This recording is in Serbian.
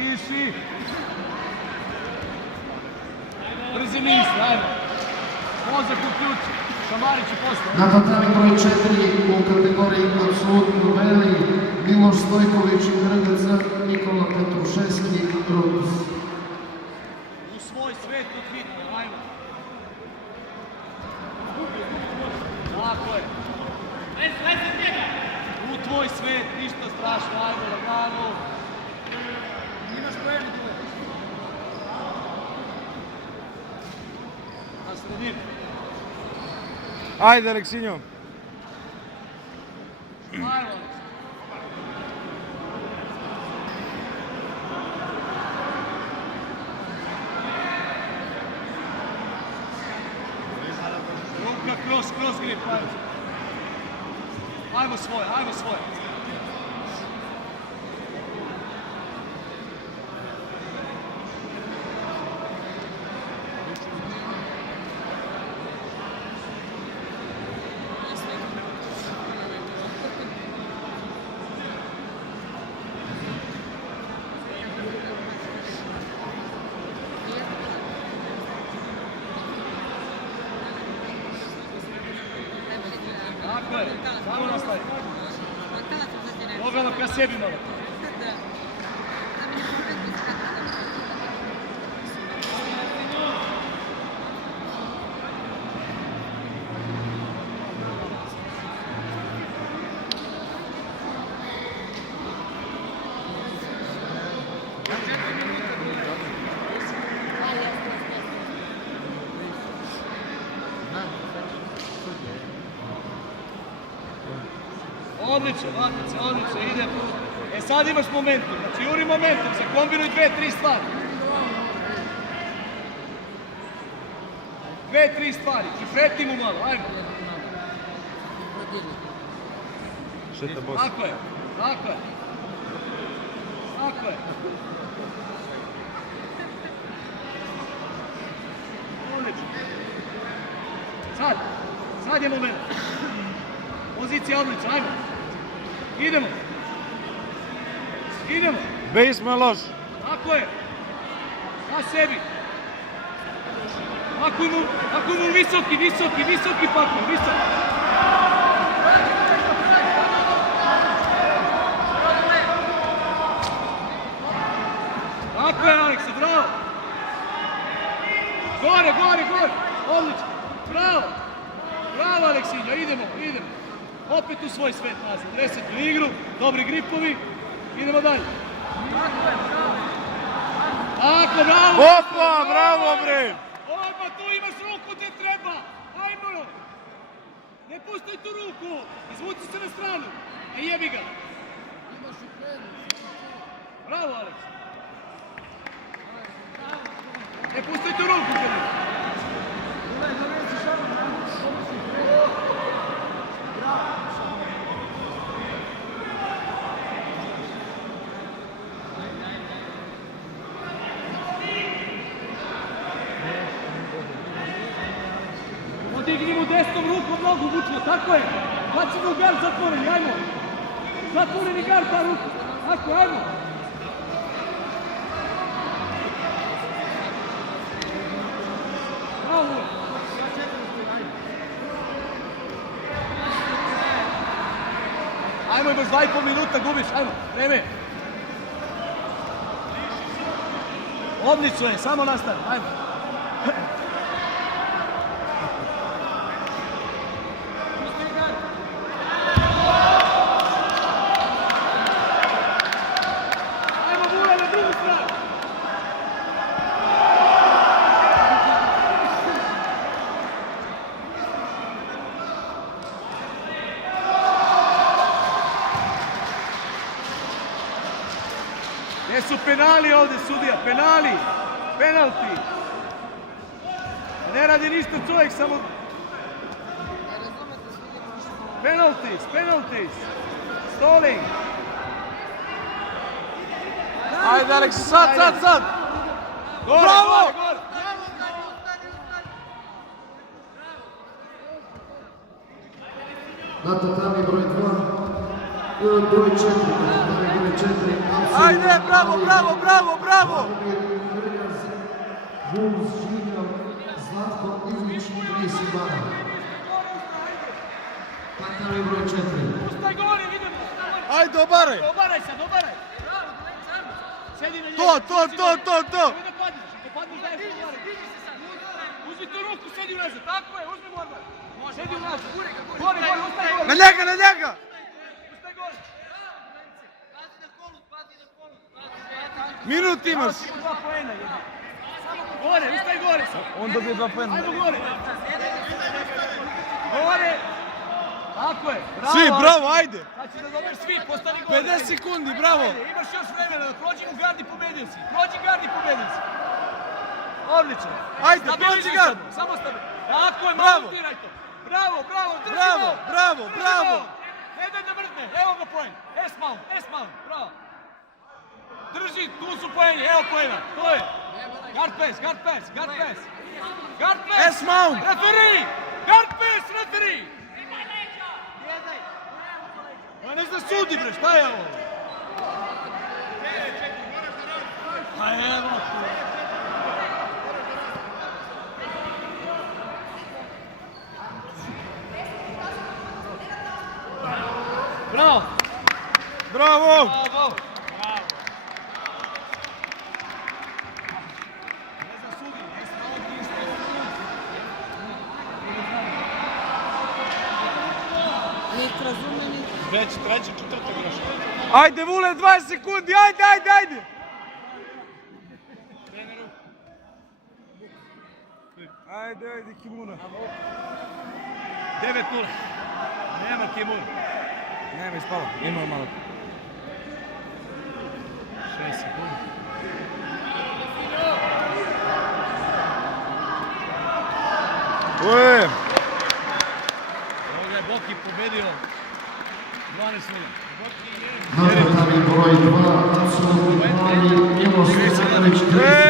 Tiši. Brzi misli, ajmo. Mozak uključi. Šamarić je poslao. Na tatami broj 4 u kategoriji apsolutno veli Miloš Stojković i Grgaca, Nikola Petruševski, Rudus. U svoj svet kod hitno, ajmo. Tako je. U tvoj svet, ništa strašno, ajmo, lagano. Imaš pojedni duet. Na sredinu. Ajde, Aleksinjo. Ajmo. Ruka kroz grip, ajmo. Ajmo svoje, ajmo svoje. Tako je, samo nastavi. Ogledam ka sebi malo. Odlično, Matice, odlično, idemo. E sad imaš momentum, znači juri momentum, zakombinuj 2-3 stvari. 2-3 stvari i preti mu malo, ajmo. Šeta bos. Tako je, tako je. Tako je. Odlično. Sad je moment. Pozicija odlična, ajmo. Idemo. Idemo. Bejsmo je loš. Tako je. Na sebi. Ako mu visoki pakao, visoki. Tako je, Aleksa, bravo. Gore. Odlično. Bravo. Bravo, Aleksinja, idemo. Opet u svoj svet nazad. 10 u igru, dobri gripovi. Idemo dalje. Tako, bravo. Opa, bravo, bre. Opa, tu imaš ruku gdje treba. Ajmo. Ne puštaj tu ruku. Izvuci se na stranu. A jebi ga. Bravo, Aleks. Ne puštaj tu ruku. Odigni mu desnom rukom nogu vučno, tako je. Baci mu gard zatvoreni, ajmo. Zatvoreni gard ta ruku. Tako, ajmo. Bravo. Ajmo, imaš 2,5 minuta, gubiš, ajmo, vreme. Odlično je, samo nastavi, ajmo. Gdje su penali ovdje, sudija? Penali! Penalti! Ne radi ništa čovjek, samo... Penaltis! Stalling! Ajde, Aleks, sad! Bravo! Na tatami broj 2, broj 4, broj 4, apsolutno Ajde, bravo, pali. bravo, bravo, bravo! Krljaz, Vuls, Žiljo, Zlatko Ilić i Grejsi Bara. Partner broj 4. Ustaj gore, idemo. Ajde, obaraj! Obaraj sad, obaraj. Sedi na njega. To! Nemoj da padneš, ako padneš daješ mu obaraj. Uzmi tu ruku, sedi unazad, tako je, uzmi mu obaraj. Sedi unazad. Gore, ustaj gore. Na njega, na njega! Ustaj gore. Minut imaš! Samo 2 poena. Gore, ustaj gore sad. On dobije 2 pojena. Ajmo gore. Gore. Tako je. Bravo. Svi, bravo, ajde! Sad će da dobiješ svi, postani gore. 50 sekundi, bravo! Ajde, imaš još vremena, prođi u gard i pobedio si. Prođi gard i pobedio si. Odlično. Ajde, Stabilizuj prođi gard. sad, samo stabilno. Tako je, Bravo. montiraj to. Bravo, bravo, drži Bravo, mount. bravo, Drži bravo. mount. Ne daj da mrdne, evo ga poen. S-mount, bravo. Drži, tu su poeni, evo poena, to je. Guard pass. S-mount. Referee, guard pass, referee. Pa ne zna sudi bre, šta je ovo? Pa evo tu. Bravo! Bravo! Bravo! Ne zna sudi, ne zna ovdje isto. Niti razume, niti... Već treća, četvrta greška. Ajde, Vule, 20 sekundi, ajde! Ajde, Kimuna. 9-0. Nema Kimun. Nema ispala, ima malo. 6 sekundi. Uje! Ovo je Boki pobedio 12-0. Napadani broj 2, apsolutni pali, Miloš Stanović, Grejsi